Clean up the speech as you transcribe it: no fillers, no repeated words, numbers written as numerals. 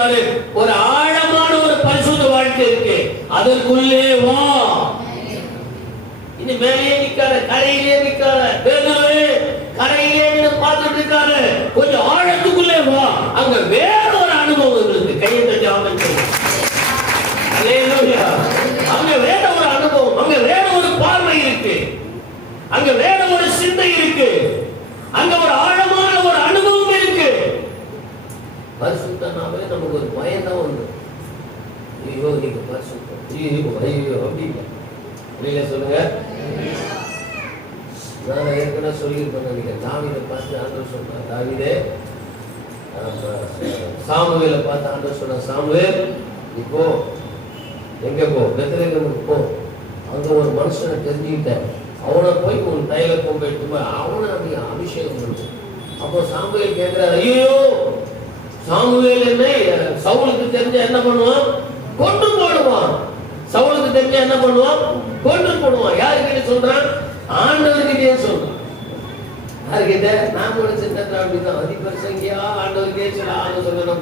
சொல்றாரு, ஒரு ஆழமான ஒரு பரிசுத்த வாழ்க்கை இருக்கு, அதற்குள்ளே வா. இன்னும் மேலே நிக்காத, கரையிலே நிக்காத, பேதுருவே கரையிலே நின்னு பார்த்துட்டு இருக்காரு, கொஞ்சம் ஆழத்துக்குள்ளே வா. அங்க வேற ஒரு அனுபவம் இருக்கு. கையை தட்டி ஆமென் சொல்லுங்க. அல்லேலூயா. அங்க வேற ஒரு அனுபவம், அங்க வேற ஒரு பார்வை இருக்கு, அங்க வேற ஒரு சிந்தை இருக்கு, அங்க ஒரு ஆழமான ஒரு அனுபவம் இருக்கு. பரிசுத்தனாவே நமக்கு ஒரு பயம் தான் வந்து, ஐயோ நீங்க பரிசுத்தம், ஐயோ அப்படி இல்ல சொல்லுங்க. நான் ஏற்கனவே சொல்லியிருப்பேன் நினைக்கிறேன். தாவீதை பார்த்து ஆண்டவர் சொன்னார், தாவீதே, சாமுவேலை பார்த்து ஆண்டவர் சொன்னார், சாமுவேல் இப்போ எங்க போ, பெத்லகேமுக்கு போ, அங்க ஒரு மனுஷனை தெரிஞ்சுக்கிட்டேன், அவனை போய் உன் தைல கொம்பு எடுத்து போய் அவனை அப்படி அபிஷேகம் பண்ணு. அப்போ சாமுவேல் கேட்கிறார், ஐயோ சாமுவேல் என்ன சவுலுக்கு தெரிஞ்ச என்ன பண்ணுவான், கொண்டு போடுவான். சவுலுக்கு தெரிஞ்ச என்ன பண்ணுவான், கொண்டு போடுவான். யாருக்கிட்ட சொல்றான், ஆண்டவர்கிட்டே சொல்றான். யாருக்கிட்ட, நான் கூட சின்ன அப்படிதான் அதிபர் சங்கியா ஆண்டவர்கிட்டே சொல்ல, ஆண்டு சொல்ல